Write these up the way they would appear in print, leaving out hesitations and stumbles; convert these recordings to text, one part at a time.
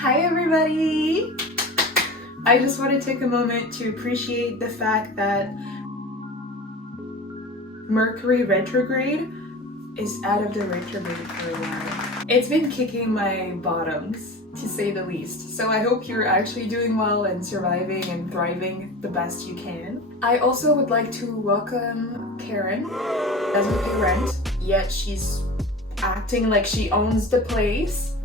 Hi everybody! I just want to take a moment to appreciate the fact that Mercury retrograde is out of the retrograde for a while. It's been kicking my bottoms, to say the least. So I hope you're actually doing well and surviving and thriving the best you can. I also would like to welcome Karen. Doesn't pay rent, yet she's acting like she owns the place.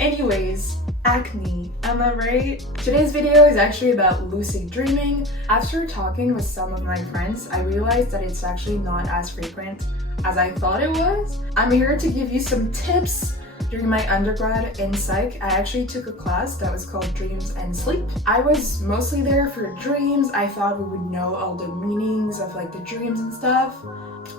Anyways, acne, am I right? Today's video is actually about lucid dreaming. After talking with some of my friends, I realized that it's actually not as frequent as I thought it was. I'm here to give you some tips. During my undergrad in psych, I actually took a class that was called Dreams and Sleep. I was mostly there for dreams. I thought we would know all the meanings of like the dreams and stuff.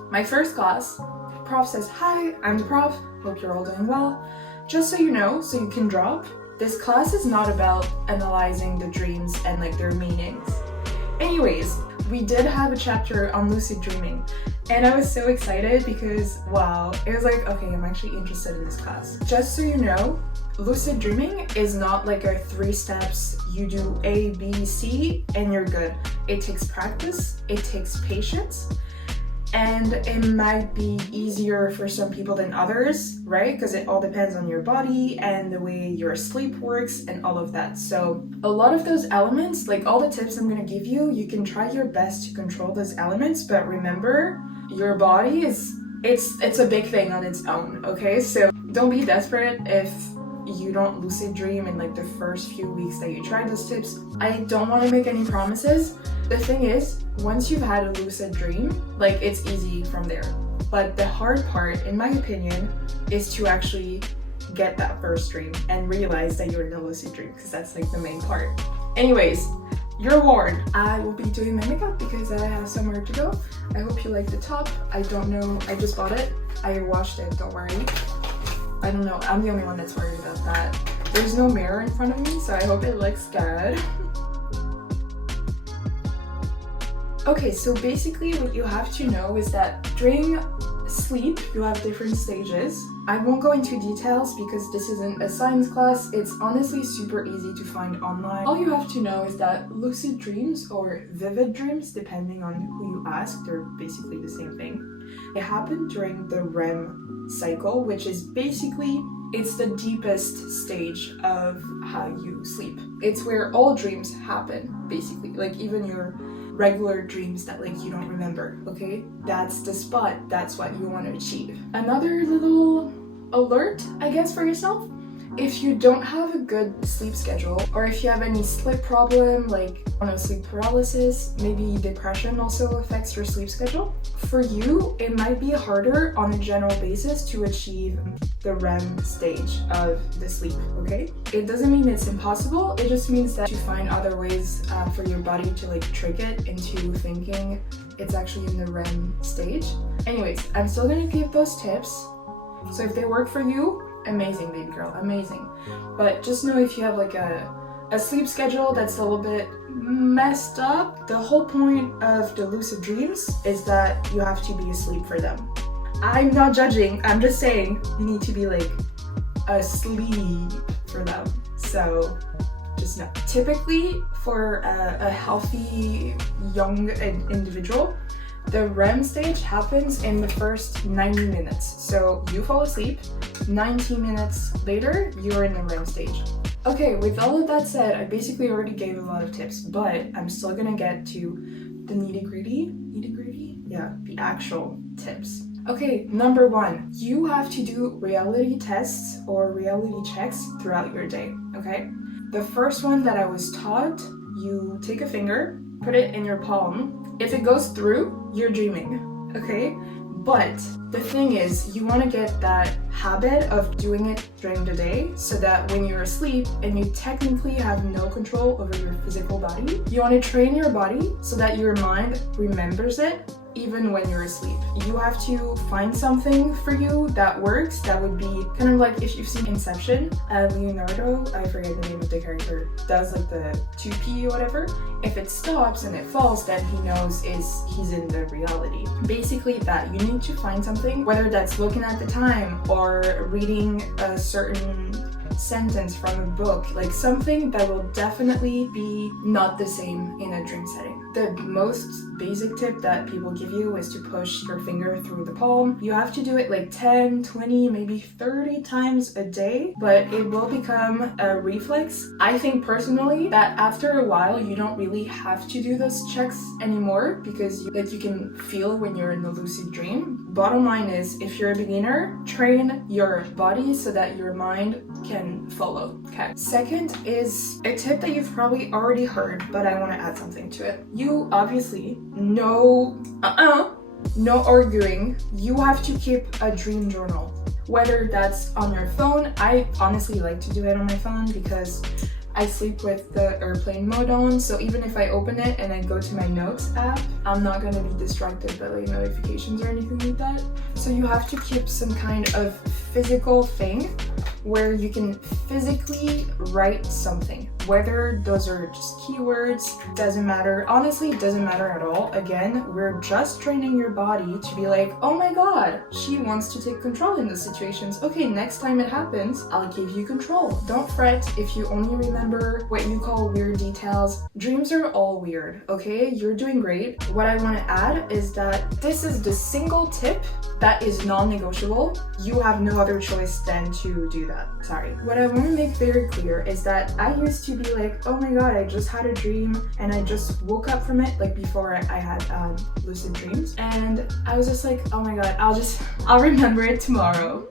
My first class, prof says, "Hi, I'm the prof. Hope you're all doing well. Just so you know, so you can drop, this class is not about analyzing the dreams and like their meanings." Anyways, we did have a chapter on lucid dreaming, and I was so excited because wow, it was like, okay, I'm actually interested in this class. Just so you know, lucid dreaming is not like a 3 steps, you do A, B, C, and you're good. It takes practice, it takes patience, and it might be easier for some people than others, right? Because it all depends on your body and the way your sleep works and all of that. So a lot of those elements, like all the tips I'm gonna give you, you can try your best to control those elements, but remember, your body it's a big thing on its own, okay? So don't be desperate if you don't lucid dream in like the first few weeks that you try those tips. I don't want to make any promises. The thing is, once you've had a lucid dream, like it's easy from there. But the hard part, in my opinion, is to actually get that first dream and realize that you're in a lucid dream, because that's like the main part. Anyways, you're warned. I will be doing my makeup because I have somewhere to go. I hope you like the top. I don't know, I just bought it. I washed it, don't worry. I don't know, I'm the only one that's worried about that. There's no mirror in front of me, so I hope it looks good. Okay, so basically what you have to know is that during sleep, you have different stages. I won't go into details because this isn't a science class. It's honestly super easy to find online. All you have to know is that lucid dreams or vivid dreams, depending on who you ask, they're basically the same thing. They happen during the REM cycle, which is basically, it's the deepest stage of how you sleep. It's where all dreams happen, basically, like even your regular dreams that like you don't remember, okay? That's the spot, that's what you want to achieve. Another little alert, I guess, for yourself. If you don't have a good sleep schedule, or if you have any sleep problem, like sleep paralysis, maybe depression also affects your sleep schedule, for you, it might be harder on a general basis to achieve the REM stage of the sleep, okay? It doesn't mean it's impossible, it just means that you find other ways for your body to like trick it into thinking it's actually in the REM stage. Anyways, I'm still gonna give those tips, so if they work for you, amazing, baby girl, amazing. But just know if you have like a sleep schedule that's a little bit messed up, the whole point of the lucid dreams is that you have to be asleep for them. I'm not judging, I'm just saying you need to be like asleep for them. So just know. Typically for a healthy young individual, the REM stage happens in the first 90 minutes. So you fall asleep, 90 minutes later, you're in the REM stage. Okay, with all of that said, I basically already gave a lot of tips, but I'm still gonna get to the nitty-gritty? Yeah, the actual tips. Okay, number 1, you have to do reality tests or reality checks throughout your day, okay? The first one that I was taught, you take a finger, put it in your palm. If it goes through, you're dreaming, okay? But the thing is, you want to get that habit of doing it during the day so that when you're asleep and you technically have no control over your physical body, you want to train your body so that your mind remembers it even when you're asleep. You have to find something for you that works. That would be kind of like if you've seen Inception, Leonardo, I forget the name of the character, does like the 2P or whatever. If it stops and it falls, then he knows he's in the reality. Basically that, you need to find something, whether that's looking at the time or reading a certain sentence from a book, like something that will definitely be not the same in a dream setting. The most basic tip that people give you is to push your finger through the palm. You have to do it like 10, 20, maybe 30 times a day, but it will become a reflex. I think personally that after a while you don't really have to do those checks anymore because you can feel when you're in a lucid dream. Bottom line is, if you're a beginner, train your body so that your mind can follow. Okay. Second is a tip that you've probably already heard, but I want to add something to it. You obviously no arguing. You have to keep a dream journal, whether that's on your phone. I honestly like to do it on my phone because I sleep with the airplane mode on, so even if I open it and I go to my notes app, I'm not going to be distracted by like notifications or anything like that. So you have to keep some kind of physical thing where you can physically write something. Whether those are just keywords, doesn't matter. Honestly, it doesn't matter at all. Again, we're just training your body to be like, oh my god, she wants to take control in those situations. Okay, next time it happens, I'll give you control. Don't fret if you only remember what you call weird details. Dreams are all weird, okay? You're doing great. What I want to add is that this is the single tip that is non-negotiable. You have no other choice than to do that. Sorry. What I want to make very clear is that I used to be like, oh my god, I just had a dream and I just woke up from it, like before I had lucid dreams, and I was just like, oh my god, I'll remember it tomorrow.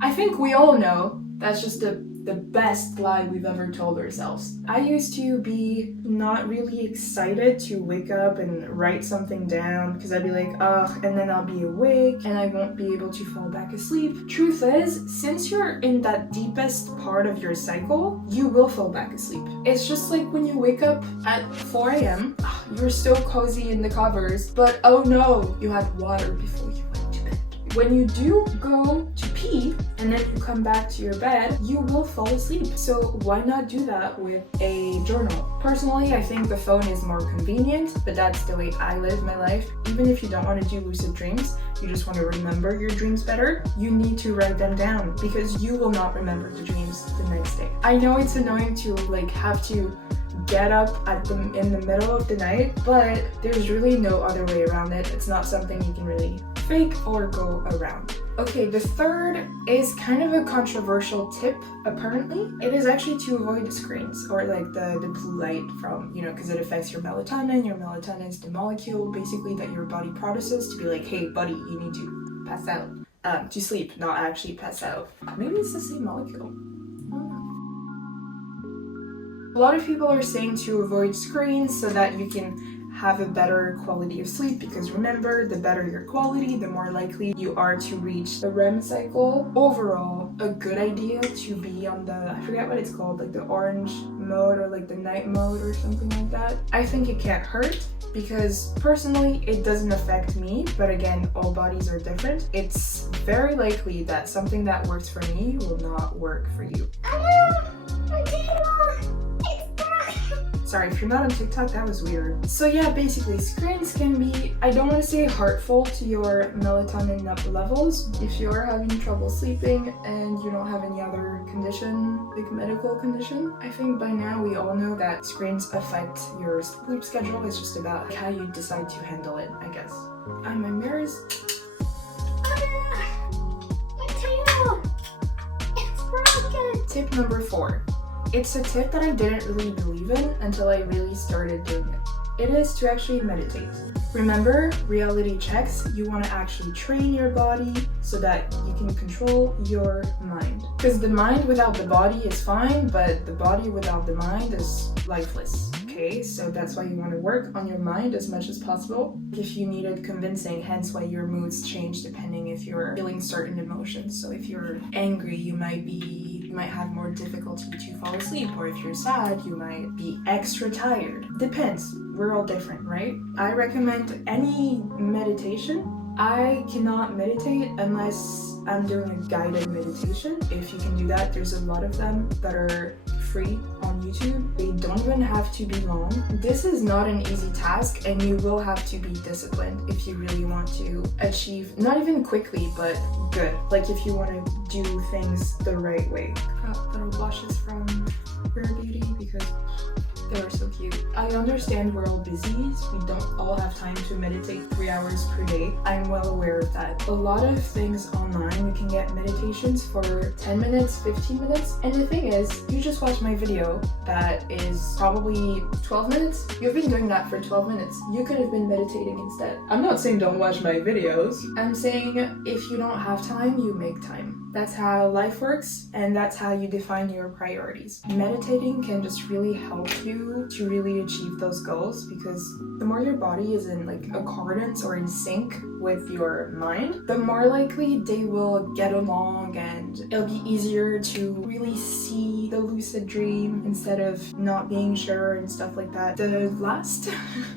I think we all know that's just the best lie we've ever told ourselves. I used to be not really excited to wake up and write something down because I'd be like, ugh, and then I'll be awake and I won't be able to fall back asleep. Truth is, since you're in that deepest part of your cycle, you will fall back asleep. It's just like when you wake up at 4 a.m., you're still cozy in the covers, but oh no, you had water before you went to bed. When you do go to pee and then you come back to your bed, you will fall asleep. So why not do that with a journal? Personally, I think the phone is more convenient, but that's the way I live my life. Even if you don't want to do lucid dreams, you just want to remember your dreams better, you need to write them down because you will not remember the dreams the next day. I know it's annoying to like have to get up in the middle of the night, but there's really no other way around it. It's not something you can really fake or go around. Okay, the third is kind of a controversial tip, apparently. It is actually to avoid screens or like the blue light from, because it affects your melatonin. Your melatonin is the molecule basically that your body produces to be like, hey buddy, you need to pass out. To sleep, not actually pass out. Maybe it's the same molecule. A lot of people are saying to avoid screens so that you can have a better quality of sleep, because remember, the better your quality, the more likely you are to reach the REM cycle. Overall, a good idea to be on the, I forget what it's called, like the orange mode or like the night mode or something like that. I think it can't hurt because personally it doesn't affect me, but again, all bodies are different. It's very likely that something that works for me will not work for you. Sorry, if you're not on TikTok, that was weird. So yeah, basically, screens can be, I don't want to say hurtful to your melatonin levels. If you're having trouble sleeping and you don't have any other condition, like medical condition, I think by now we all know that screens affect your sleep schedule. It's just about how you decide to handle it, I guess. And my mirrors. It's broken. Tip number 4. It's a tip that I didn't really believe in until I really started doing it. It is to actually meditate. Remember, reality checks, you want to actually train your body so that you can control your mind. Because the mind without the body is fine, but the body without the mind is lifeless. Okay, so that's why you want to work on your mind as much as possible. If you needed convincing, hence why your moods change depending if you're feeling certain emotions. So if you're angry, you might have more difficulty to fall asleep, or if you're sad, you might be extra tired. Depends. We're all different, right? I recommend any meditation. I cannot meditate unless I'm doing a guided meditation. If you can do that, there's a lot of them that are free on YouTube. They don't even have to be long. This is not an easy task, and you will have to be disciplined if you really want to achieve, not even quickly, but good. Like if you want to do things the right way. Got little blushes from Rare Beauty because they are so cute. I understand we're all busy, so we don't all have time to meditate 3 hours per day. I'm well aware of that. A lot of things online, you can get meditations for 10 minutes, 15 minutes. And the thing is, you just watch my video that is probably 12 minutes. You've been doing that for 12 minutes. You could have been meditating instead. I'm not saying don't watch my videos. I'm saying if you don't have time, you make time. That's how life works, and that's how you define your priorities. Meditating can just really help you to really achieve those goals, because the more your body is in like accordance or in sync with your mind, the more likely they will get along, and it'll be easier to really see the lucid dream instead of not being sure and stuff like that. The last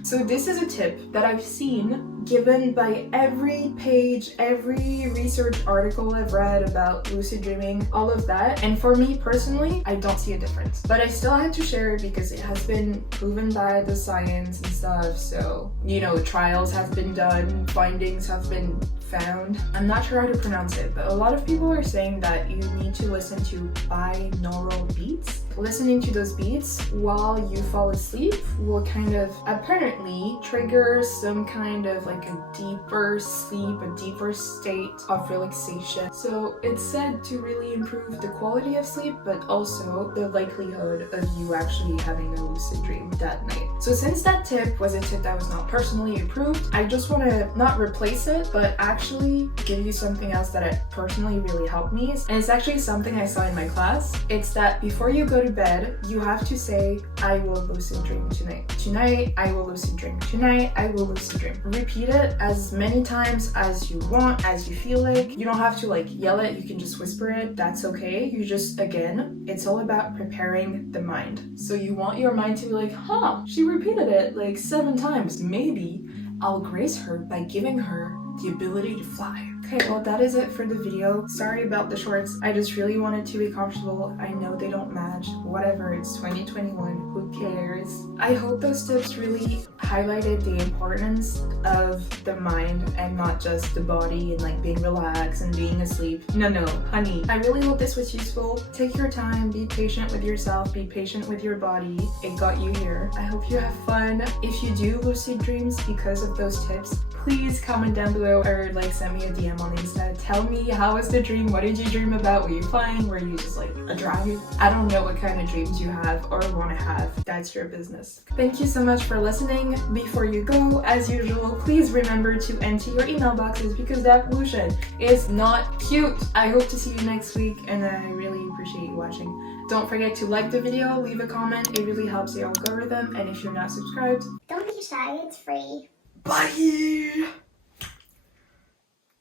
so this is a tip that I've seen given by every page, every research article I've read about lucid dreaming, all of that. And for me personally, I don't see a difference. But I still had to share it because it has been proven by the science and stuff. So, you know, trials have been done, findings have been found. I'm not sure how to pronounce it, but a lot of people are saying that you need to listen to binaural beats. Listening to those beats while you fall asleep will kind of apparently trigger some kind of like a deeper sleep, a deeper state of relaxation. So it's said to really improve the quality of sleep, but also the likelihood of you actually having a lucid dream that night. So since that tip was a tip that was not personally approved, I just want to not replace it, but actually give you something else that personally really helped me. And it's actually something I saw in my class. It's that before you go to bed, you have to say, I will lucid dream tonight. Tonight, I will lucid dream. Tonight, I will lucid dream. Repeat it as many times as you want, as you feel like. You don't have to like yell it, you can just whisper it. That's okay. You just, again, it's all about preparing the mind. So you want your mind to be like, huh, she repeated it like 7 times. Maybe I'll grace her by giving her the ability to fly. Okay, well that is it for the video. Sorry about the shorts. I just really wanted to be comfortable. I know they don't match. Whatever, it's 2021. Who cares? I hope those tips really highlighted the importance of the mind and not just the body and like being relaxed and being asleep. No, honey. I really hope this was useful. Take your time, be patient with yourself, be patient with your body. It got you here. I hope you have fun. If you do lucid dreams because of those tips, please comment down below or like send me a DM on Insta. Tell me, how was the dream? What did you dream about? Were you flying? Were you just like a dragon? I don't know what kind of dreams you have or want to have. That's your business. Thank you so much for listening. Before you go, as usual, please remember to empty your email boxes because that pollution is not cute. I hope to see you next week, and I really appreciate you watching. Don't forget to like the video, leave a comment. It really helps the algorithm. And if you're not subscribed, don't be shy, it's free. Bye!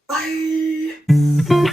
Bye!